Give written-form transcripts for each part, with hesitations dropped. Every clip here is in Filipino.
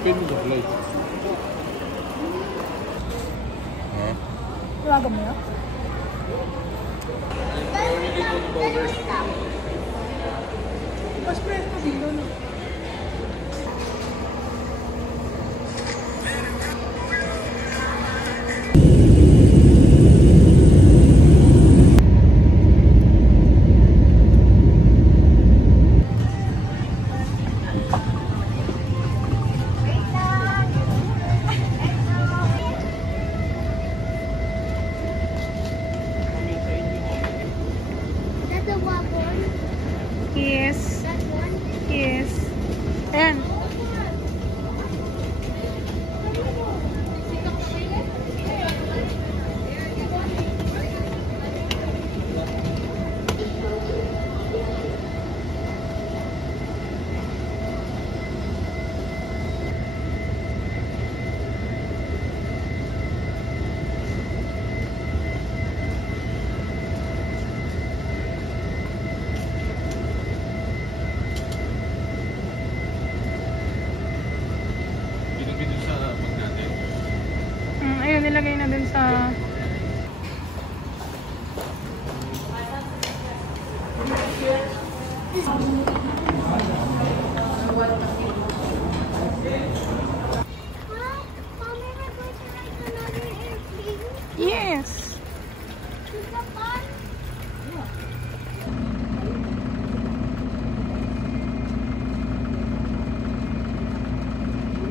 Depende sa flight. Tawagan mo yun? Mas presto dito, no? Yes. Yes. And ayun, nilagay na dun sa yes.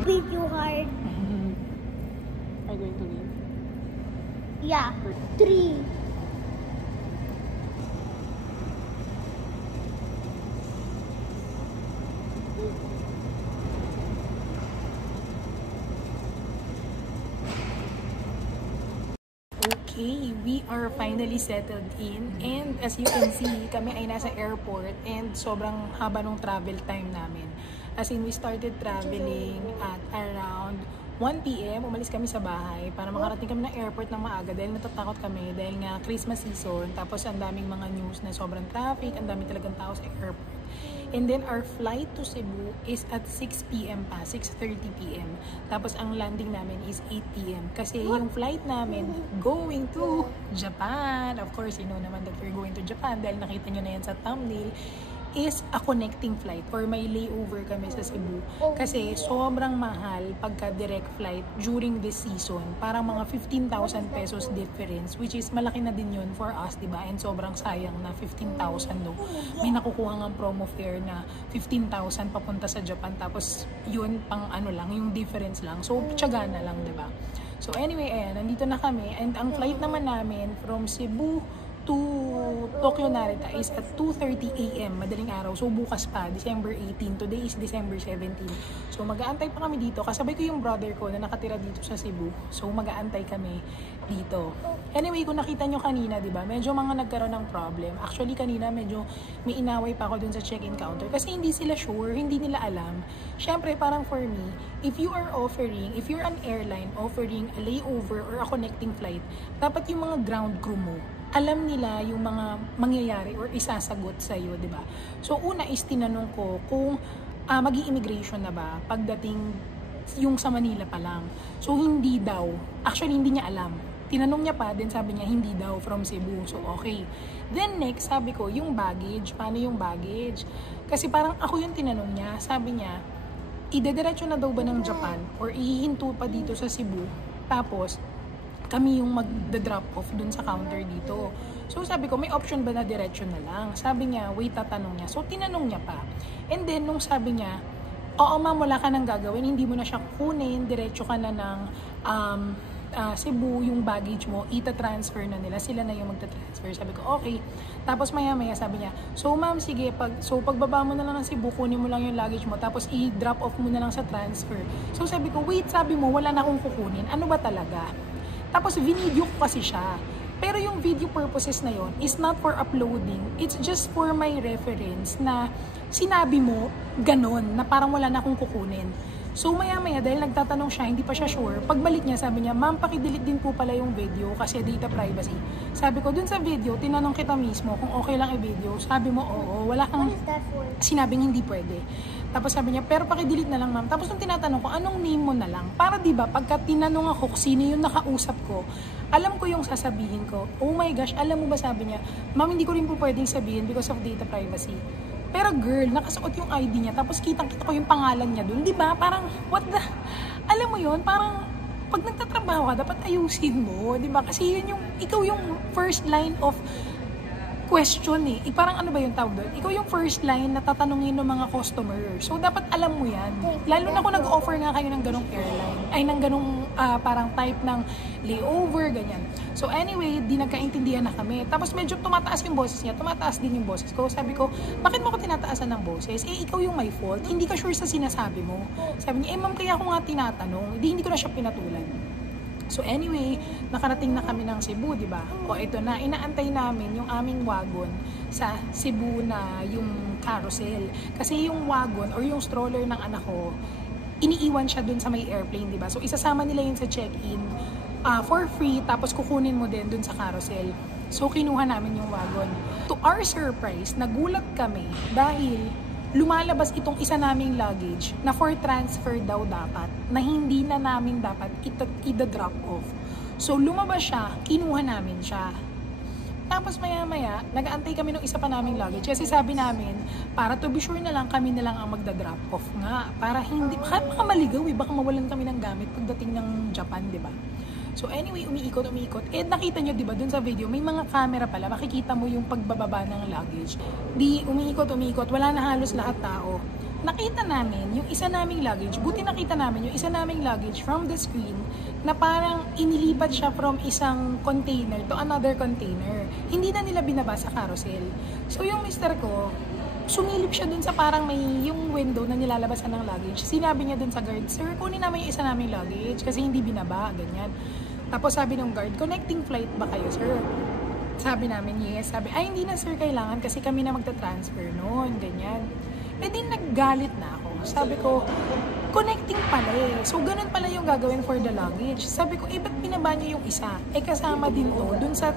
Be too hard. Are you going to leave? Yeah. 3. Okay, we are finally settled in, and as you can see, kami ay nasa airport and sobrang haba ng travel time namin. As in, we started traveling at around 1 PM, umalis kami sa bahay para makarating kami ng airport ng maaga dahil natatakot kami dahil nga Christmas season, tapos ang daming mga news na sobrang traffic, ang daming talagang tao sa airport. And then our flight to Cebu is at 6 PM pa, 6:30 PM. Tapos ang landing namin is 8 PM kasi yung flight namin going to Japan. Of course, you know naman that we're going to Japan dahil nakita nyo na yan sa thumbnail, is a connecting flight or may layover kami sa Cebu kasi sobrang mahal pagka direct flight during this season, parang mga 15,000 pesos difference, which is malaki na din yun for us, diba? And sobrang sayang na 15,000 no. May nakukuha ng promo fare na 15,000 papunta sa Japan, tapos yun pang ano lang, yung difference lang, so tiyaga na lang, diba? So anyway, ayan, nandito na kami, and ang flight naman namin from Cebu to Tokyo Narita is at 2:30 AM, madaling araw. So bukas pa, December 18. Today is December 17. So mag-aantay pa kami dito. Kasabay ko yung brother ko na nakatira dito sa Cebu. So mag-aantay kami dito. Anyway, kung nakita nyo kanina, di ba, medyo mga nagkaroon ng problem. Actually, kanina medyo may inaway pa ako dun sa check-in counter kasi hindi sila sure, hindi nila alam. Syempre, parang for me, if you're an airline offering a layover or a connecting flight, dapat yung mga ground crew mo, alam nila yung mga mangyayari or isasagot sa iyo, 'di ba? So una is tinanong ko kung magi-immigration na ba pagdating yung sa Manila pa lang. So hindi daw. Actually hindi niya alam. Tinanong niya pa, then sabi niya hindi daw from Cebu. So okay. Then next, sabi ko, yung baggage, paano yung baggage? Kasi parang ako yung tinanong niya. Sabi niya, idediretso na daw ba ng Japan or ihihinto pa dito sa Cebu? Tapos kami yung mag-drop off dun sa counter dito. So sabi ko, may option ba na diretso na lang? Sabi niya, wait, tatanong niya. So tinanong niya pa. And then, nung sabi niya, oo ma'am, wala ka nang gagawin, hindi mo na siya kukunin, diretso ka na ng Cebu, yung baggage mo, ita-transfer na nila, sila na yung magta-transfer. Sabi ko, okay. Tapos maya-maya sabi niya, so ma'am, sige, pagbaba mo na lang ng Cebu, kunin mo lang yung luggage mo, tapos i-drop off mo na lang sa transfer. So sabi ko, wait, sabi mo, wala na akong kukunin, ano ba talaga? Tapos video ko kasi siya. Pero yung video purposes na yon is not for uploading. It's just for my reference na sinabi mo ganon na parang wala na akong kukunin. So maya-maya dahil nagtatanong siya, hindi pa siya sure. Pagbalik niya sabi niya, ma'am, pakidelete din po pala yung video kasi data privacy. Sabi ko, dun sa video, tinanong kita mismo kung okay lang i-video. Sabi mo, oo, wala kang What is that for? sinabing hindi pwede. Tapos sabi niya, pero pakidelete na lang ma'am. Tapos nung tinatanong ko, anong name mo na lang? Para diba, pagka tinanong ako kung sino yung nakausap ko, alam ko yung sasabihin ko. Oh my gosh, alam mo ba sabi niya, ma'am, hindi ko rin po pwedeng sabihin because of data privacy. Pero girl, nakasuot yung ID niya, tapos kitang-kita ko yung pangalan niya dun. Diba? Parang, what the, alam mo yun, parang, pag nagtatrabaho ka, dapat ayusin mo. Diba? Kasi yun yung, ikaw yung first line of question eh. Parang ano ba yung tawag doon? Ikaw yung first line na tatanungin ng mga customer. So, dapat alam mo yan. Lalo na kung nag-offer nga kayo ng ganong airline. Ay, ng ganong parang type ng layover, ganyan. So, anyway, di nagkaintindihan na kami. Tapos, medyo tumataas yung boses niya. Tumataas din yung boses ko. Sabi ko, bakit mo ko tinataasan ng boses? Eh, ikaw yung may fault. Hindi ka sure sa sinasabi mo. Sabi niya, ma'am, kaya ako nga tinatanong. Hindi ko na siya pinatulan. So anyway, nakarating na kami ng Cebu, di ba? O ito na, inaantay namin yung aming wagon sa Cebu na yung carousel. Kasi yung wagon or yung stroller ng anak ko, iniiwan siya dun sa may airplane, di ba? So isasama nila yun sa check-in for free, tapos kukunin mo din dun sa carousel. So kinuha namin yung wagon. To our surprise, nagulat kami dahil lumalabas itong isa naming luggage na for transfer daw dapat, na hindi na namin dapat ida-drop off. So lumabas siya, kinuha namin siya. Tapos maya-maya, nag-aantay kami ng isa pa naming luggage kasi sabi namin, para to be sure na lang kami na lang ang magda-drop off nga. Para hindi, baka maligaw eh, baka mawalan kami ng gamit pagdating ng Japan, di ba? So anyway, umiikot. Eh nakita nyo, 'di ba, dun sa video, may mga camera pala, makikita mo yung pagbababa ng luggage. Di umiikot, wala na halos lahat tao. Nakita namin yung isa naming luggage, buti nakita namin yung isa naming luggage from the screen na parang inilipat siya from isang container to another container. Hindi na nila binaba sa carousel. So yung mister ko, sumilip siya dun sa parang may yung window na nilalabasan ng luggage. Sinabi niya dun sa guard, sir, kunin namin yung isa naming luggage kasi hindi binaba, ganyan. Tapos sabi ng guard, connecting flight ba kayo, sir? Sabi namin, yes. Sabi, ay hindi na sir kailangan kasi kami na magta-transfer noon, ganyan. Eh di naggalit na ako. Sabi ko, connecting pala eh. So ganun pala yung gagawin for the luggage. Sabi ko, ba't binaba niyo yung isa? Eh kasama din to dun sa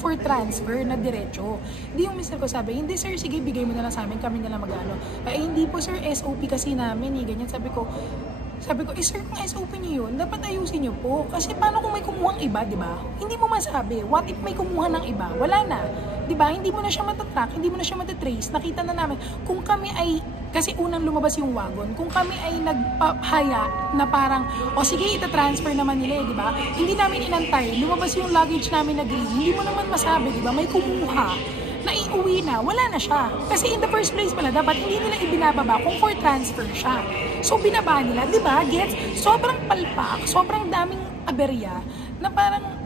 for transfer na diretso. Di yung mister ko sabi, hindi sir, sige, bigay mo na lang sa amin, kami na lang mag-ano. Ay hindi po sir, SOP kasi namin eh, ganyan. Sabi ko, sir, kung SOP niyo yun, dapat ayusin niyo po. Kasi paano kung may kumuhang iba, di ba? Hindi mo masabi. What if may kumuha ng iba? Wala na. Di ba? Hindi mo na siya matatrack, hindi mo na siya matatrace. Nakita na namin. Kung kami ay, kasi unang lumabas yung wagon, kung kami ay nagpahaya na parang, o sige, itatransfer naman nila, di ba? Hindi namin inantay. Lumabas yung luggage namin na green. Hindi mo naman masabi, di ba? May kumuha. Naiuwi na, wala na siya. Kasi in the first place pala, dapat hindi nila ibinababa kung for transfer siya. So, binaba nila, di ba? Gets? Sobrang palpak, sobrang daming aberya na parang,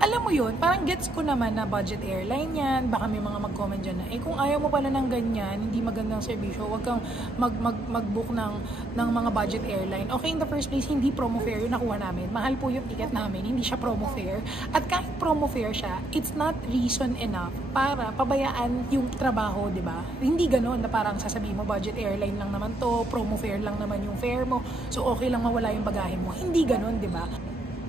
alam mo yun, parang gets ko naman na budget airline yan. Baka may mga mag-comment dyan na, kung ayaw mo pala ng ganyan, hindi magandang serbisyo, huwag kang mag-book ng mga budget airline. Okay, in the first place, hindi promo fare yung nakuha namin. Mahal po yung ticket namin, hindi siya promo fare. At kahit promo fare siya, it's not reason enough para pabayaan yung trabaho, di ba? Hindi ganon na parang sasabihin mo, budget airline lang naman to, promo fare lang naman yung fare mo, so okay lang mawala yung bagahe mo. Hindi ganon, di ba?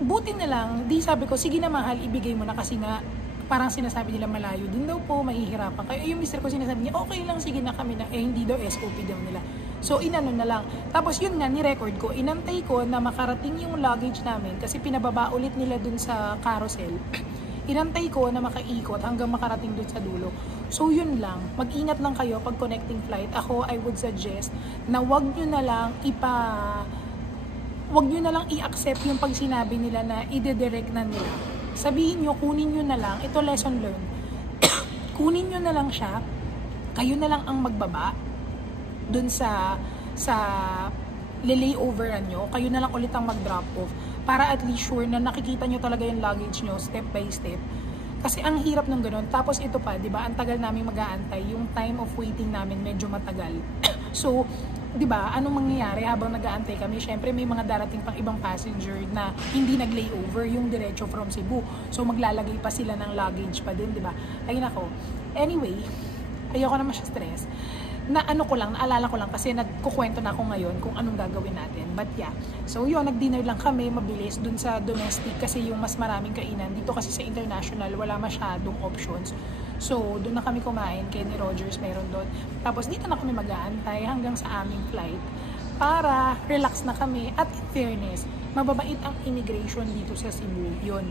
Buti na lang, di sabi ko, sige na mahal, ibigay mo na kasi nga, parang sinasabi nila malayo din daw po, mahihirapan kayo. Yung mister ko sinasabi niya, okay lang, sige na kami na, hindi daw SOP daw nila. So, inano na lang. Tapos yun nga, ni-record ko, inantay ko na makarating yung luggage namin kasi pinababa ulit nila dun sa carousel. Inantay ko na makaikot hanggang makarating dun sa dulo. So, yun lang. Mag-ingat lang kayo pag connecting flight. Ako, I would suggest na wag nyo na lang wag nyo na lang i-accept yung pag sinabi nila na ide-direct na nila. Sabihin nyo, kunin nyo na lang, ito lesson learned. kunin nyo na lang siya, kayo na lang ang magbaba dun sa layoveran nyo, kayo na lang ulit ang mag-drop off para at least sure na nakikita nyo talaga yung luggage nyo step by step. Kasi ang hirap ng ganun. Tapos ito pa, di ba, ang tagal namin mag-aantay, yung time of waiting namin medyo matagal. So, di ba, anong mangyayari habang nag-aantay kami? Syempre may mga darating pang ibang passenger na hindi nag-layover yung diretso from Cebu. So, maglalagay pa sila ng luggage pa din, di ba? Ay nako. Anyway, ayoko naman siya stress. Naalala ko lang kasi nagkukwento na ako ngayon kung anong gagawin natin. But yeah, so yun, nag-dinner lang kami, mabilis dun sa domestic kasi yung mas maraming kainan. Dito kasi sa international, wala masyadong options. So, doon na kami kumain, Kenny Rogers meron doon. Tapos dito na kami mag-aantay hanggang sa aming flight para relax na kami. At in fairness, mababait ang immigration dito sa Cebu. Yun.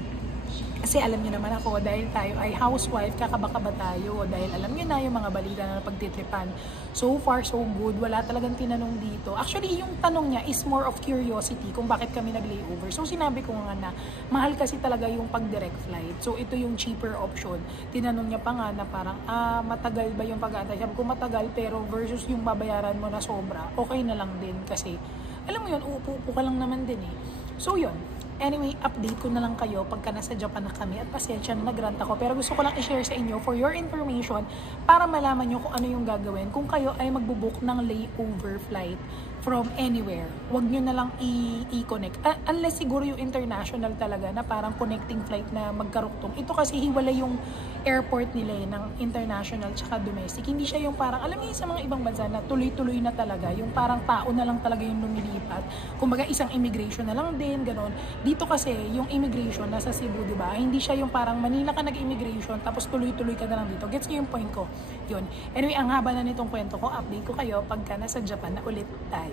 Kasi alam niyo naman ako, dahil tayo ay housewife, kakaba-kaba tayo, dahil alam niyo na yung mga balita na napagtitripan. So far, so good. Wala talagang tinanong dito. Actually, yung tanong niya is more of curiosity kung bakit kami nag-layover. So, sinabi ko nga na, mahal kasi talaga yung pag-direct flight. So, ito yung cheaper option. Tinanong niya pa nga na parang, matagal ba yung pag-aantay? Sabi ko, matagal, pero versus yung babayaran mo na sobra, okay na lang din kasi, alam mo yun, uupo ka lang naman din eh. So, yun. Anyway, update ko na lang kayo pagka nasa Japan na kami at pasensya na nag-rant ako. Pero gusto ko lang i-share sa inyo for your information para malaman nyo kung ano yung gagawin kung kayo ay magbubook ng layover flight from anywhere. Huwag nyo na lang i-connect. Unless siguro yung international talaga na parang connecting flight na magkaruktong. Ito kasi hiwalay yung airport nila ng international tsaka domestic. Hindi siya yung parang, alam niyo sa mga ibang bansa na tuloy-tuloy na talaga. Yung parang tao na lang talaga yung lumilipat. Kumbaga isang immigration na lang din, ganon. Dito kasi yung immigration nasa Cebu, di ba? Hindi siya yung parang Manila ka nag-immigration tapos tuloy-tuloy ka na lang dito. Gets niyo yung point ko? Yun. Anyway, ang haba na nitong kwento ko. Update ko kayo pagka nasa Japan na ulit tayo.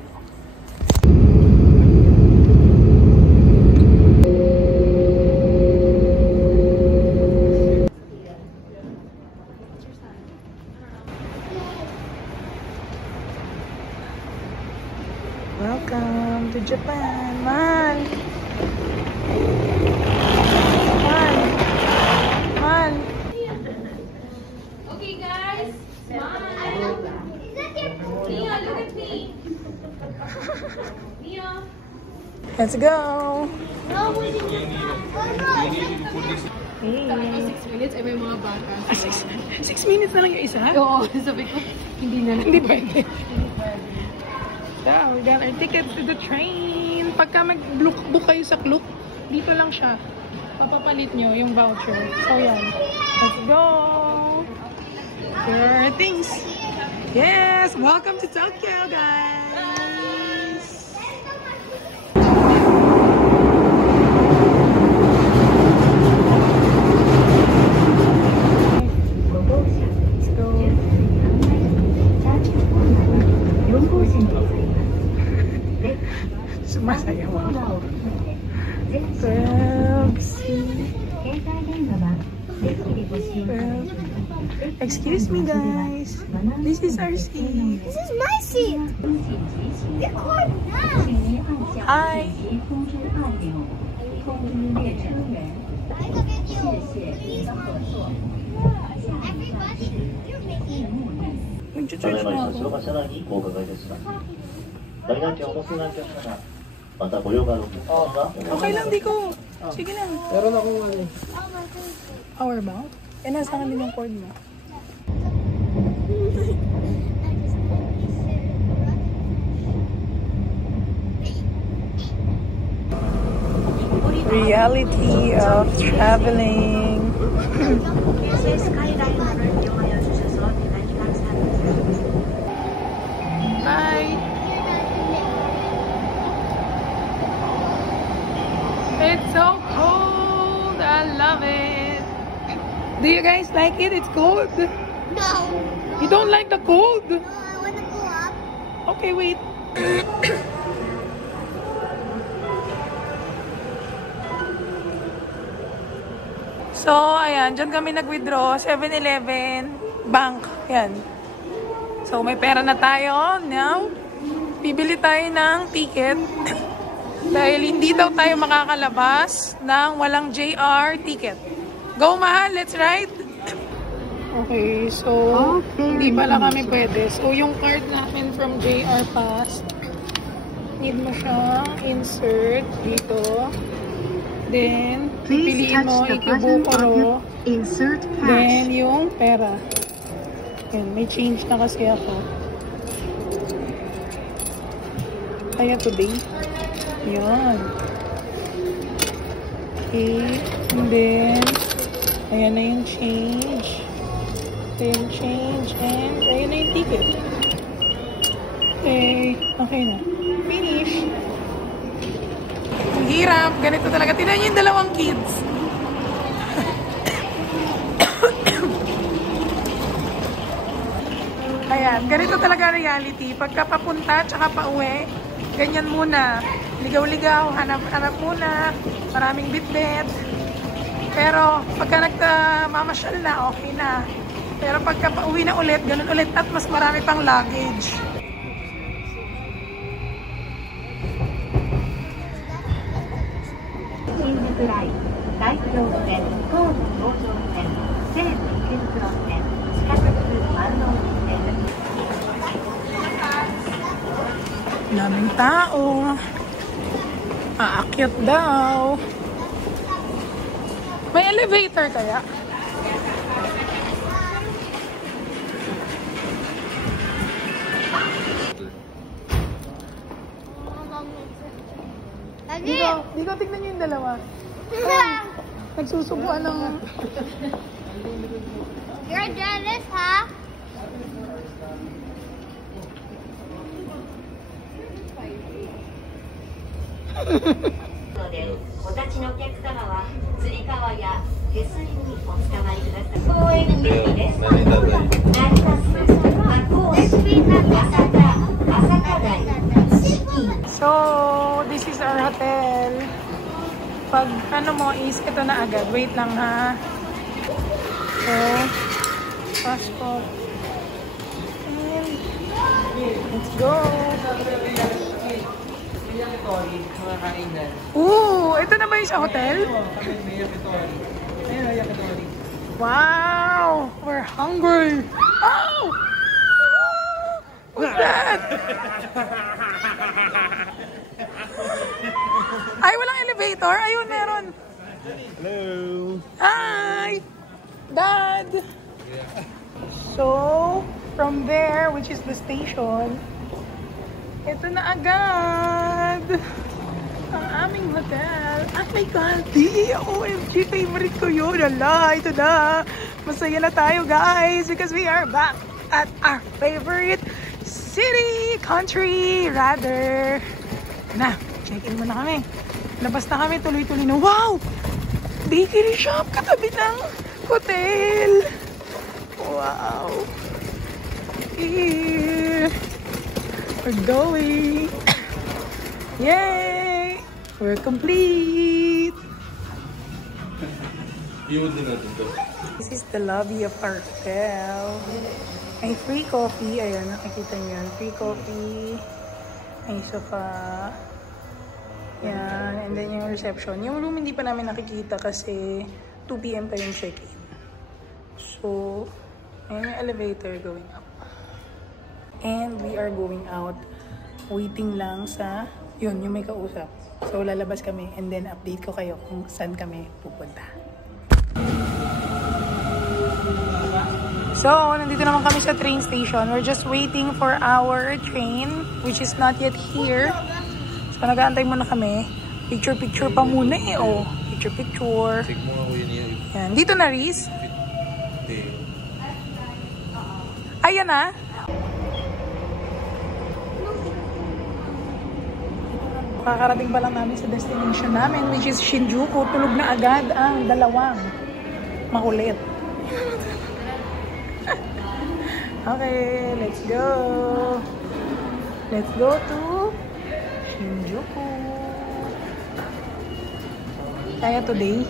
Welcome to Japan, man. Man. Okay, guys. Smile. Nia, look at me. Nia. Let's go. Hey. 6 minutes, ay may mga bata. 6 minutes na lang yung isa? Oo, sabi ko, hindi na lang. Hindi pwede. So, we got our tickets to the train. Pagka mag-book kayo sa Klook, dito lang siya. Papapalit nyo yung voucher. So, yan. Let's go. Here are our things. Yes! Welcome to Tokyo, guys! Let's go. Sumasayaw ako. 12C. Excuse me, guys. This is our seat. This is my seat. Record now. Hi. I look at you. Please, everybody, you're making. Nag-charge na ako. が車内にお伺いですが、大団地をお持ちのお客様、またご用があるお客様が Okay lang, di ko. Sige lang. Meron akong ano eh. Power bank? Eh, nasa akin din yung cord mo. Reality of traveling. Bye. It's so cold. I love it. Do you guys like it? It's cold. No. You don't like the cold? No, I want to go up. Okay, wait. So, ayan. Diyan kami nag-withdraw. 7-Eleven. Bank. Yan. So, may pera na tayo. Now, bibili tayo ng ticket. Dahil hindi daw tayo makakalabas ng walang JR ticket. Go, mahal. Let's ride. Oh. Okay, so hindi pala kami pwede. So yung card namin from JR Pass, need mo siyang insert dito. Then, piliin mo Ikebukuro. Insert cash. Then, yung pera. Yan, may change na kasi ako. Kaya today. Yan. Okay. And then, ayan na yung change. Then, change. And, ayan na yung ticket. Okay. Okay na. Finish. Ang hirap. Ganito talaga. Tignan niyo yung dalawang kids. Ayan. Ganito talaga reality. Pagka papunta, tsaka pauwi, ganyan muna. Ligaw-ligaw. Hanap-hanap muna. Maraming bitbit. Pero, pagka nagmamasyal na, okay na. Pero pagka pauwi na ulit, ganun ulit. At mas marami pang luggage. Daming tao. Aakyat daw. May elevator kaya? Dito, tignan nyo yung dalawa. Nagsusubuan ng... You're jealous, huh? So, this is our hotel. Pag ano mo is, ito na agad. Wait lang ha. So, passport. And, let's go. Ooh, ito na ba yung sa hotel? Wow, we're hungry. Oh! What's that? Ay, walang elevator? Ayun, meron. Hello. Hi! Dad! So, from there, which is the station, ito na agad ang aming hotel. At may candy! OMG, favorite ko yun. Ala, ito na. Masaya na tayo, guys, because we are back at our favorite city, country, rather. Na, check-in muna kami. Labas na kami, tuloy-tuloy na. Wow! Bakery shop, katabi ng hotel. Wow! Here. We're going. Yay! We're complete. This is the lobby of our hotel. May free coffee. Ayan, nakikita niyo. Free coffee. May sofa. Yan. And then yung reception. Yung room hindi pa namin nakikita kasi 2 PM pa yung check-in. So, ayan yung elevator going up. And we are going out. Waiting lang sa, yun, yung may kausap. So, lalabas kami and then update ko kayo kung saan kami pupunta. So, nandito naman kami sa train station. We're just waiting for our train, which is not yet here. So, nag-aantay muna kami. Picture-picture pa muna eh, oh. Picture-picture. Yan. Dito na, Riz? Ayan na. Kakarating pa lang namin sa destination namin, which is Shinjuku. Tulog na agad ang dalawang makulit. Okay, let's go. Let's go to Shinjuku. Kaya today.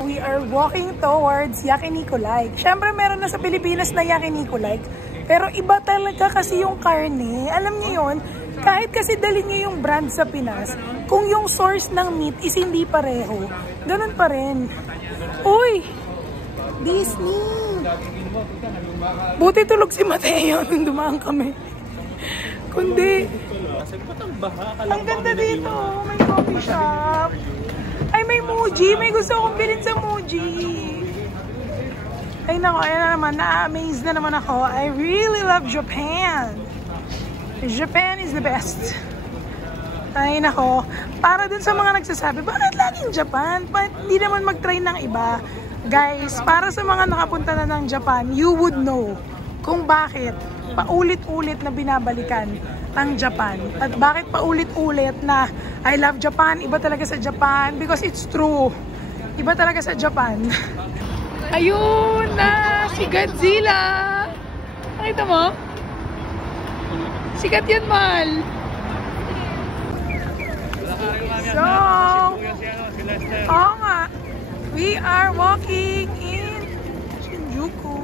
We are walking towards Yakiniku Lake. Siyempre, meron na sa Pilipinas na Yakiniku Lake. Pero iba talaga kasi yung karne. Alam niyo yun, Kahit kasi dalhin niyo yung brand sa Pinas, kung yung source ng meat is hindi pareho, ganun pa rin. Uy! Disney! Buti tulog si Mateo nung dumaan kami. Kundi, ang ganda dito. May coffee shop. Ay, may Muji. May gusto akong bilhin sa Muji. Ay, nako. Ayan na naman. Na-amaze na naman ako. I really love Japan. Japan is the best. Ay, nako. Para dun sa mga nagsasabi, bakit laging Japan? Bakit hindi naman mag-try ng iba? Guys, para sa mga nakapunta na ng Japan, you would know kung bakit paulit-ulit na binabalikan ang Japan. At bakit paulit-ulit na I love Japan, iba talaga sa Japan. Because it's true. Iba talaga sa Japan. Ayun na! Si Godzilla! Nakita mo? Sikat yan, mahal. So, oo nga. We are walking in Shinjuku.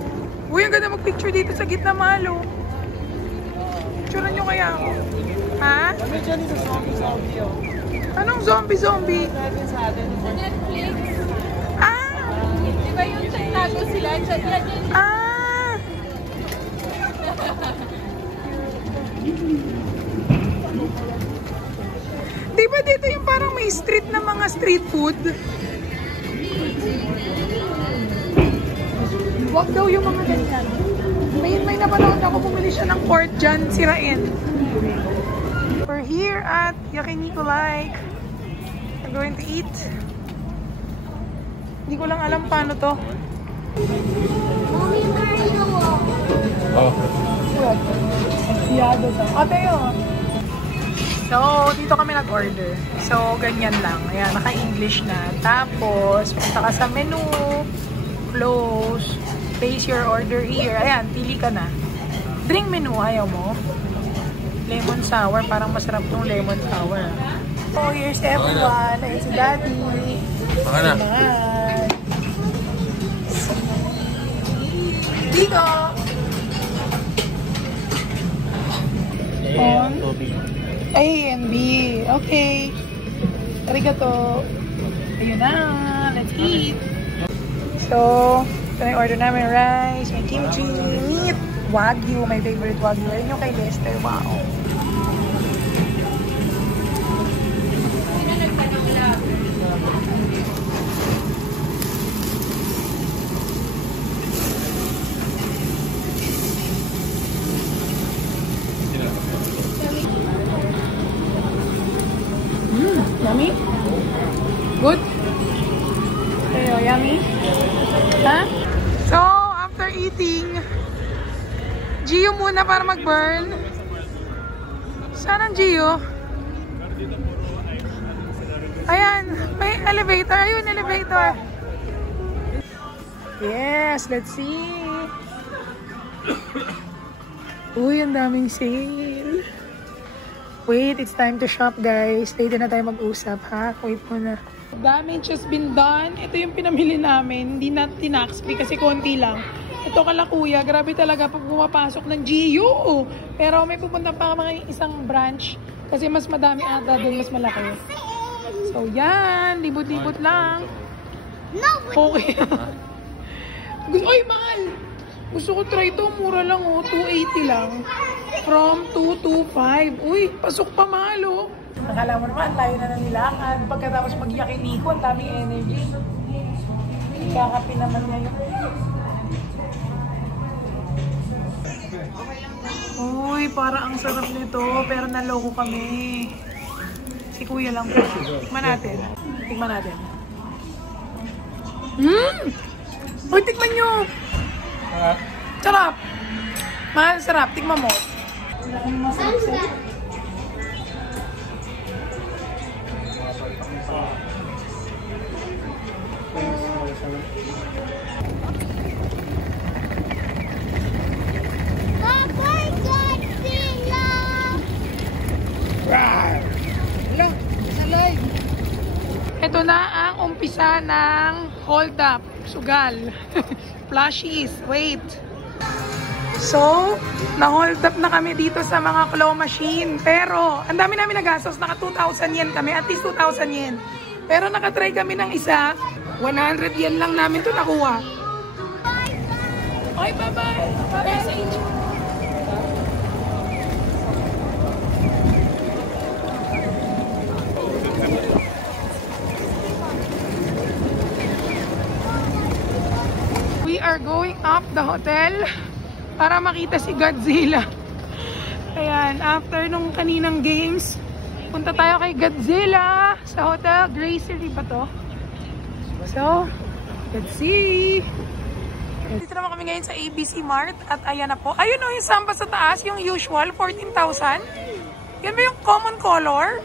Uy, ang ganda mag-picture dito sa gitna, malo. Picturean nyo kaya ako. Ha? Kami dyan sa zombie-zombie, oh. Anong zombie-zombie? Sa Netflix. Ah! Di ba yung nagtago sila? Ah! Di ba dito yung parang may street na mga street food? Wag daw yung mga ganyan. May napanood ako, bumili siya ng pork dyan, sirain. We're here at Yakiniku Lake. We're going to eat. Hindi ko lang alam paano to. Siyado to. Ate yun. So, dito kami nag-order. So, ganyan lang. Ayan, naka-English na. Tapos, punta ka sa menu. Close. Place your order here. Ayan, pili ka na. Drink menu, ayaw mo? Lemon sour. Parang masarap tong lemon sour. So, here's everyone. Ayan si Daddy. Baka na. Dito. On. A and B. Okay. Arigato. Ayun na. Let's eat. So, ito na yung order namin. Rice, may kimchi, meat, wagyu. My favorite wagyu. Ayun yung kay Lester. Wow. Yummy? Good? Pero yummy? Ha? So, after eating, Gio muna para mag-burn. Saan ang Gio? Ayan, may elevator. Ayun, elevator. Yes, let's see. Uy, ang daming sale. Wait, it's time to shop, guys. Later na tayo mag-usap, ha? Wait muna. Damage has been done. Ito yung pinamili namin. Hindi na tinaxpi kasi konti lang. Ito kala kuya, grabe talaga pag pumapasok ng GU. Pero may pupunta pa mga isang branch kasi mas madami ata doon, mas malaki. So, yan. Libot-libot lang. Okay. Uy, mahal! Gusto ko try ito. Mura lang, oh. 280 lang. From 225. Uy, pasok pa, mahal, oh. Akala mo naman, layo na nilakad. Pagkatapos mag-Yakiniku, ang daming energy. Kakapi naman niya yun. Uy, para ang sarap nito. Pero naloko kami. Si kuya lang po. Tikman natin. Tikman natin. Uy, tikman nyo! Sarap! Mahal, sarap. Tikman mo. Ito na ang umpisa ng hold up. Sugal. Plushies. Wait. So, na-hold up na kami dito sa mga claw machine. Pero, ang dami namin nagastos. Naka 2,000 yen kami. At least 2,000 yen. Pero nakatry kami ng isa. 100 yen lang namin to nakuha. Okay, bye-bye. Message. We are going up the hotel para makita si Godzilla. Ayan, after nung kaninang games, punta tayo kay Godzilla sa hotel. Gracery ba to? So, let's see. Dito naman kami ngayon sa ABC Mart at ayan na po. Ayun o, yung samba sa taas, yung usual, 14,000. Yan ba yung common color?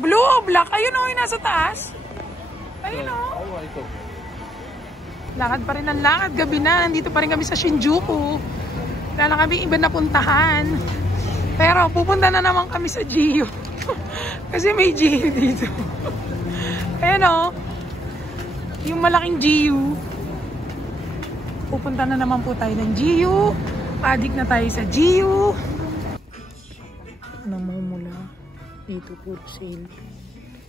Blue o black? Ayun o, yung nasa taas. Ayun o. Lakad pa rin ang lakad. Gabi na, nandito pa rin kami sa Shinjuku. Wala na kami iba na puntahan. Pero pupunta na naman kami sa GU. Kasi may GU dito. Ayan o. Yung malaking GU. Pupunta na naman po tayo ng GU. Adik na tayo sa GU. Namumula. Dito po sale.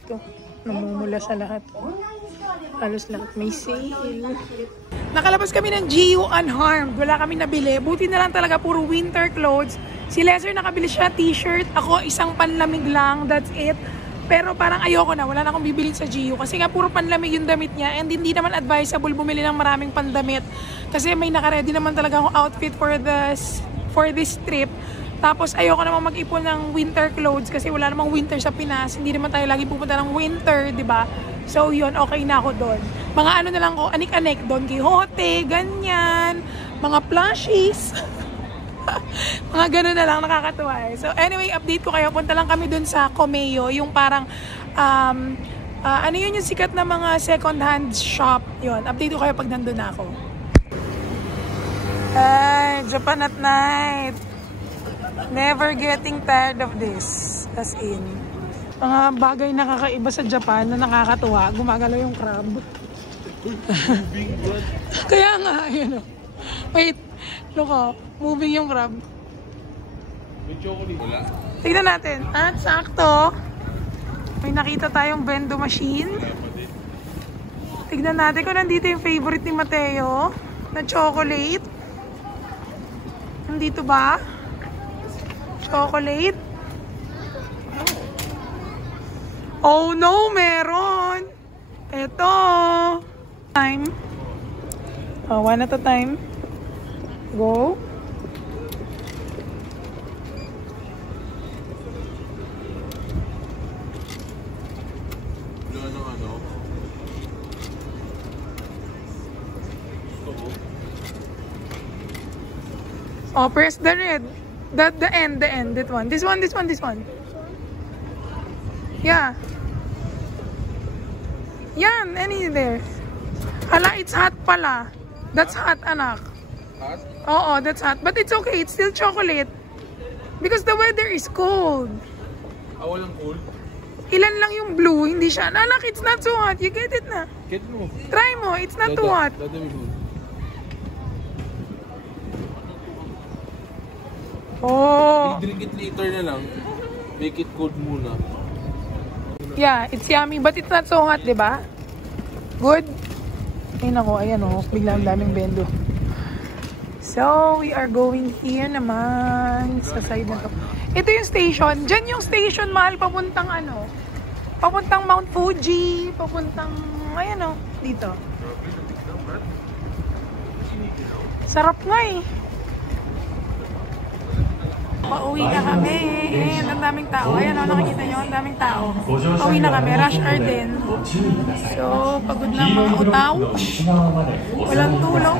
Ito. Namumula sa lahat. Halos lahat may sale. Nakalabas kami ng GU unharmed. Wala kami nabili. Buti na lang talaga puro winter clothes. Si Lesser nakabili siya t-shirt. Ako isang panlamig lang. That's it. Pero parang ayoko na. Wala na akong bibilin sa GU. Kasi nga puro panlamig yung damit niya. And hindi naman advisable bumili ng maraming pandamit. Kasi may nakaredy naman talaga akong outfit for this trip. Tapos ayoko naman mag-ipon ng winter clothes. Kasi wala namang winter sa Pinas. Hindi naman tayo lagi pupunta ng winter, di ba? So yun, okay na ako doon. Mga ano na lang ko, anik-anik, Don Quixote, ganyan, mga plushies. Mga gano'n na lang, nakakatuwa eh. So anyway, update ko kayo. Punta lang kami doon sa Komeo, yung parang, ano yun yung sikat na mga second-hand shop. Yun, update ko kayo pag nandun na ako. Ay, Japan at night. Never getting tired of this. As in. Mga bagay na kakaiba sa Japan na nakakatuwa. Gumagalaw yung crab. Kaya nga, yun o. Wait, look moving yung crab. Tignan natin. At sakto, may nakita tayong vendo machine. Tignan natin kung nandito yung favorite ni Mateo na chocolate. Nandito ba? Chocolate. Oh no, meron. Ito. Time. Oh, one at a time. Go. Oh, press the red. The end. That one. This one. Yeah. Yan, any there. Hala, it's hot pala. That's hot, anak. Hot? Oo, that's hot. But it's okay. It's still chocolate. Because the weather is cold. Walang cold. Ilan lang yung blue, hindi siya. Anak, it's not so hot. You get it na. Get mo. Try mo. It's not too hot. Oh. Drink it later na lang. Make it cold muna. Yeah, it's yummy. But it's not so hot, diba? Good? Ayun ako, ayan o. Biglang daming bendo. So, we are going here naman sa side na to. Ito yung station. Diyan yung station, mahal, papuntang ano? Papuntang Mount Fuji. Papuntang, ayan o, dito. Sarap nga eh. Pauwi na kami. Ang daming tao. Ayan o, nakikita nyo, ang daming tao. Pauwi na kami. Rush hour din. So, pagod na mga utaw. Walang tulog.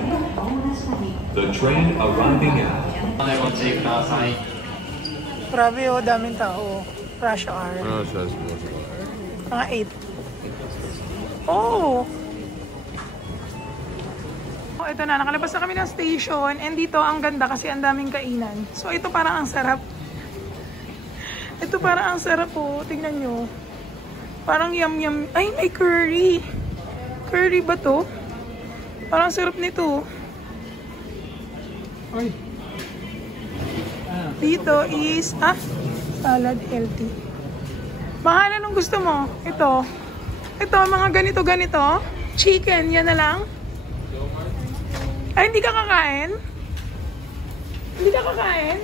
The train arriving at. Grabe o, daming tao. Rush hour. Mga 8. Oh! Oh, ito na, nakalabas na kami ng station and dito ang ganda kasi ang daming kainan. So ito parang ang sarap. Ito parang ang sarap po. Tingnan nyo. Parang yum. Ay, may curry. Curry ba to? Parang sarap nito. Ay. Dito is, salad healthy. Mahal, anong gusto mo? Ito. Ito, mga ganito. Chicken, yan na lang. Ay, hindi ka kakain? Hindi ka kakain?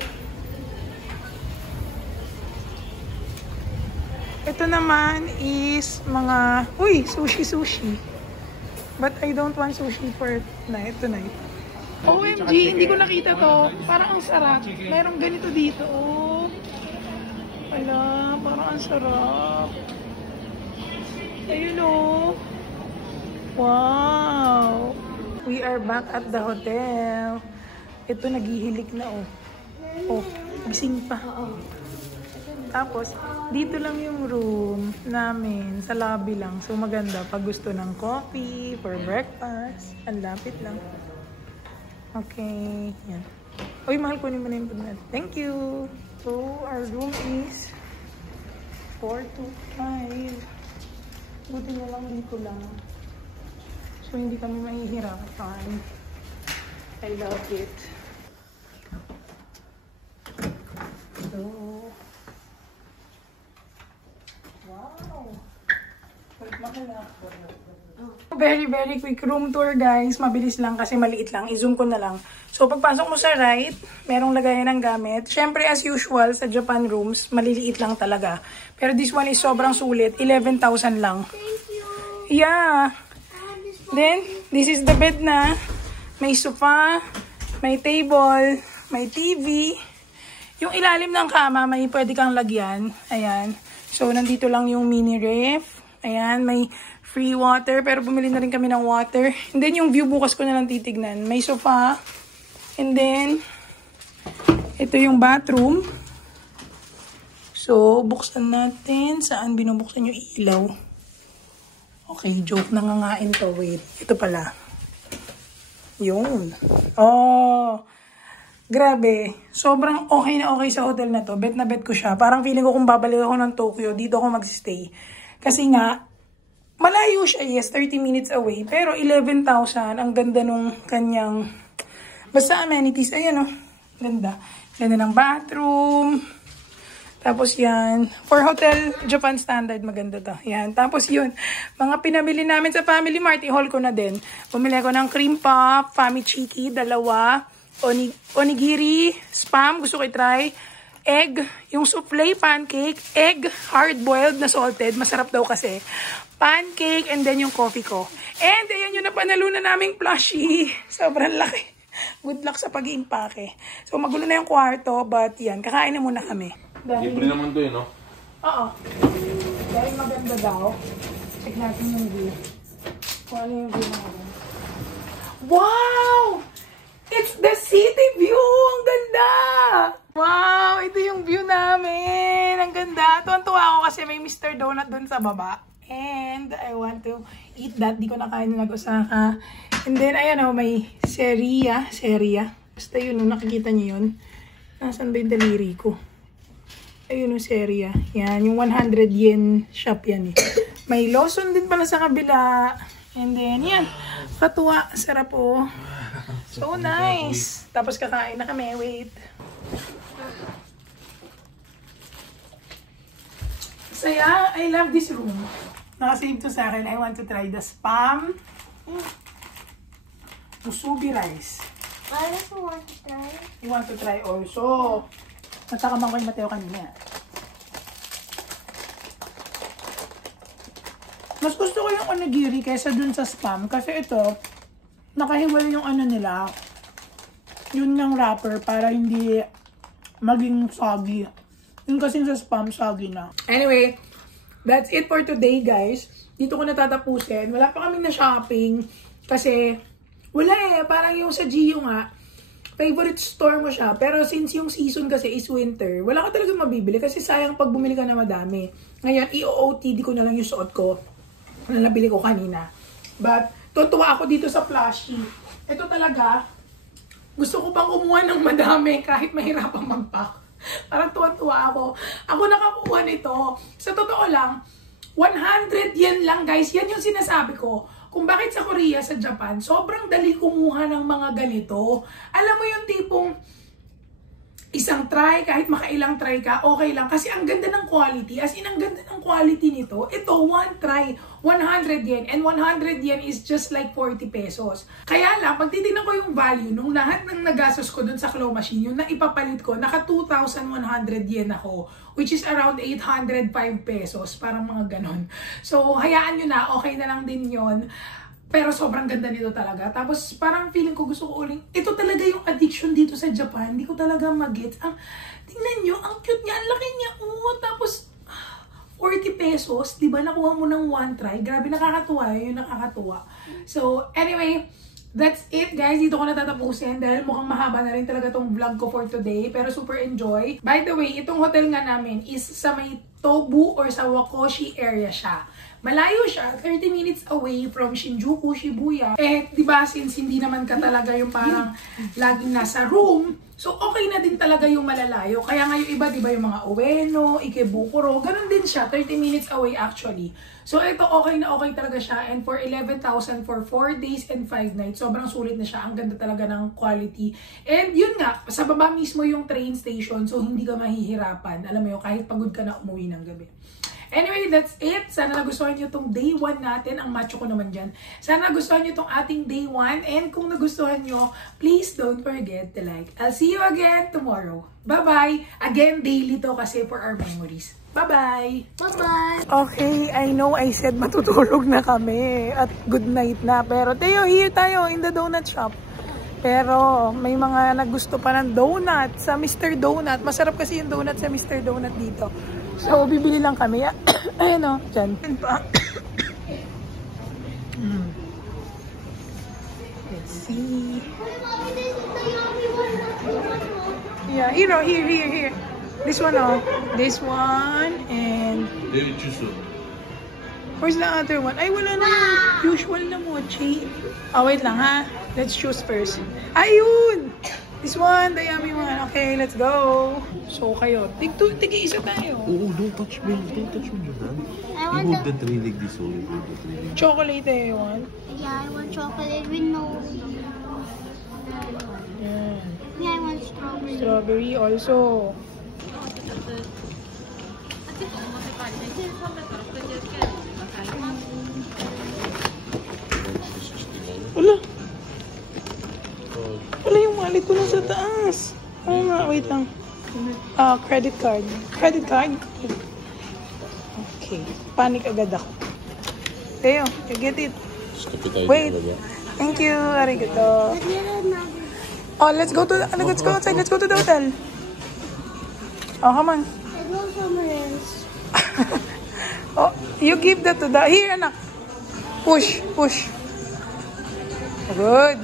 Ito naman is mga, sushi. But I don't want sushi for tonight. OMG, hindi ko nakita to. Parang ang sarap. Merong ganito dito. Wala, parang ang sarap. Ayun o. Wow. We are back at the hotel. Ito, naghihilik na gising pa. Tapos, dito lang yung room namin. Sa lobby lang. So, maganda pag gusto ng coffee, for breakfast. Ang lapit lang. Okay. Yan. Uy, mahal, kunin mo na yung pagnatin. Thank you. So, our room is 425. Buti na lang dito lang. So, hindi kami mahihirapan. I love it. So, wow. Very quick room tour, guys. Mabilis lang kasi maliit lang. I-zoom ko na lang. So, pagpasok mo sa right, merong lagayan ng gamit. Siyempre, as usual, sa Japan rooms, maliliit lang talaga. Pero this one is sobrang sulit. 11,000 lang. Yeah. Then, this is the bed na. May sofa, may table, may TV. Yung ilalim ng kama, may pwede kang lagyan. Ayan. So, nandito lang yung mini ref. Ayan, may free water. Pero bumili na rin kami ng water. And then, yung view bukas ko na lang titignan. May sofa. And then, ito yung bathroom. So, buksan natin. Saan binubuksan yung ilaw? Okay, joke. Nangangain to. Wait. Ito pala. Yun. Oh, grabe. Sobrang okay na okay sa hotel na to. Bet na bet ko siya. Parang feeling ko kung babalik ako ng Tokyo, dito ako magstay. Kasi nga, malayo siya, yes, 30 minutes away. Pero 11,000, ang ganda nung kanyang, basta amenities. Ayan o, ganda. Ganda ng bathroom. Tapos yan, for hotel, Japan standard, maganda to. Yan, tapos yun, mga pinamili namin sa Family Mart, i-haul ko na din. Bumili ko ng cream puff, famichiki, 2, onigiri, spam, gusto ko i-try. Egg, yung souffle pancake, egg, hard-boiled na salted, masarap daw kasi. Pancake, and then yung coffee ko. And ayan yung napanalunan naming plushie. Sobrang laki. Good luck sa pag-iimpake. So magulo na yung kwarto, but yan, kakain na muna kami. Libre naman to no? Oo. Dahil maganda daw. Check natin yung view. Kung ano yung view natin. Wow! It's the city view! Ang ganda! Wow! Ito yung view namin! Ang ganda! Tuwan-tuwa ako kasi may Mr. Donut dun sa baba. And I want to eat that. Di ko na kaya nag-Osaka. And then, ayan o, may Seria. Basta yun, nakikita niyo yun. Nasaan ba yung daliri ko? Ayun o, Seria. Yan, yung 100 yen shop yan eh. May Lawson din pala sa kabila. And then, yan. Katuwa. Sarap o. So nice. Tapos kakain na kami. Wait. Saya, I love this room. Nakasave to sa akin. I want to try the spam. Musubi rice. I also want to try. You want to try also. Natakaman ko yung Mateo kanina. Mas gusto ko yung onigiri kaysa dun sa spam. Kasi ito, nakahiwalay yung ano nila. Yun yung wrapper para hindi maging soggy. Yun kasi sa spam, soggy na. Anyway, that's it for today, guys. Dito ko natatapusin. Wala pa kaming na-shopping. Kasi, wala eh. Parang yung sa Gio nga, favorite store mo siya. Pero since yung season kasi is winter, wala ka talaga mabibili. Kasi sayang pag bumili ka na madami. Ngayon, i-OOTD ko na lang yung suot ko na nabili ko kanina. But, tutuwa ako dito sa plushie. Ito talaga, gusto ko pang kumuha ng madami kahit mahirapang mag-pack. Parang tuwa-tuwa ako. Ako nakakuha nito. Sa totoo lang, 100 yen lang, guys. Yan yung sinasabi ko. Kung bakit sa Korea, sa Japan, sobrang dali kumuha ng mga ganito. Alam mo yung tipong, isang try, kahit makailang try ka, okay lang. Kasi ang ganda ng quality. As in, ang ganda ng quality nito. Ito, one try, 100 yen. And 100 yen is just like 40 pesos. Kaya lang, pag titignan ko yung value, nung lahat ng nagastos ko dun sa claw machine, yung naipapalit ko, naka 2,100 yen ako. Which is around 805 pesos. Parang mga ganon. So, hayaan nyo na, okay na lang din yon. Pero sobrang ganda nito talaga. Tapos parang feeling ko gusto ko uling. Ito talaga yung addiction dito sa Japan. Hindi ko talaga mag-gets. Tingnan nyo, ang cute niya. Ang laki niya. Tapos 40 pesos. Diba nakuha mo ng one try. Grabe, nakakatuwa. Yun yung nakakatuwa. So anyway, that's it guys. Dito ko natatapusin dahil mukhang mahaba na rin talaga tong vlog ko for today. Pero super enjoy. By the way, itong hotel nga namin is sa may Tobu or sa Wakoshi area siya. Malayo siya, 30 minutes away from Shinjuku, Shibuya. Eh, di ba, since hindi naman ka talaga yung parang laging nasa room, so okay na din talaga yung malalayo. Kaya nga yung iba, di ba, yung mga Ueno, Ikebukuro, ganun din siya, 30 minutes away actually. So ito, okay na okay talaga siya. And for 11,000 for 4 days and 5 nights, sobrang sulit na siya. Ang ganda talaga ng quality. And yun nga, sa baba mismo yung train station, so hindi ka mahihirapan. Alam mo yun, kahit pagod ka na umuwi ng gabi. Anyway, that's it. Sana nagustuhan nyo itong day 1 natin. Ang macho ko naman dyan. Sana nagustuhan nyo itong ating day 1. And kung nagustuhan nyo, please don't forget to like. I'll see you again tomorrow. Bye-bye! Again, daily to kasi for our memories. Bye-bye! Bye-bye! Okay, I know I said matutulog na kami at good night na. Pero Teo, here tayo in the donut shop. Pero may mga nagusto pa ng donut sa Mr. Donut. Masarap kasi yung donut sa Mr. Donut dito. So, bibili lang kami. Ayan o, dyan. Let's see. Yeah, here. This one, oh. This one, and... Where's the other one? Ay, wala na yung usual na mochi. Oh, wait lang, ha? Let's choose first. Ayun! This one, the yummy one. Okay, let's go. So, kayo. Tigi-isa tayo. Oh, don't touch me. Don't touch me, Johan. I You want hold the tray like this. Oh, you hold the tray like this. Chocolate eh, you want? Yeah, I want chocolate with no... Yeah. Yeah, I want strawberry. Strawberry also. Wala. Wala yung wallet ko na sa taas. Oo nga, wait lang. Credit card. Credit card? Okay. Panic agad ako. Teo, you get it. Wait. Thank you. Arigato. Oh, let's go outside. Let's go to the hotel. Oh, come on. I go somewhere else. Oh, you give that to the... Here, anak. Push. Good.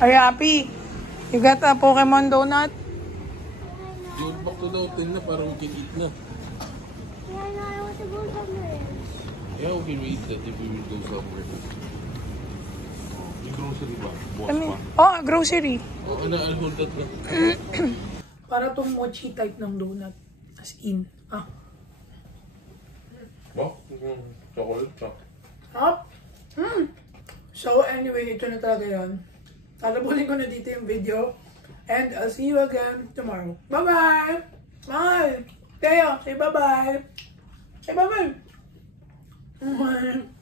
Are you happy? You got a Pokemon donut? Go back to the hotel na para we can eat na. Yeah, no, I want to go somewhere else. Yeah, we can eat that if we will go somewhere. Yung grocery ba? Bukas Ano? pa. Oh, grocery. Oo na, I'll hold that na. Para tong mochi type ng donut. As in. Ba? Chocolate pa. So anyway, ito na talaga yun. Talabulin ko na dito yung video. And I'll see you again tomorrow. Bye-bye! Bye! Teo, say bye-bye! Say bye-bye! Bye!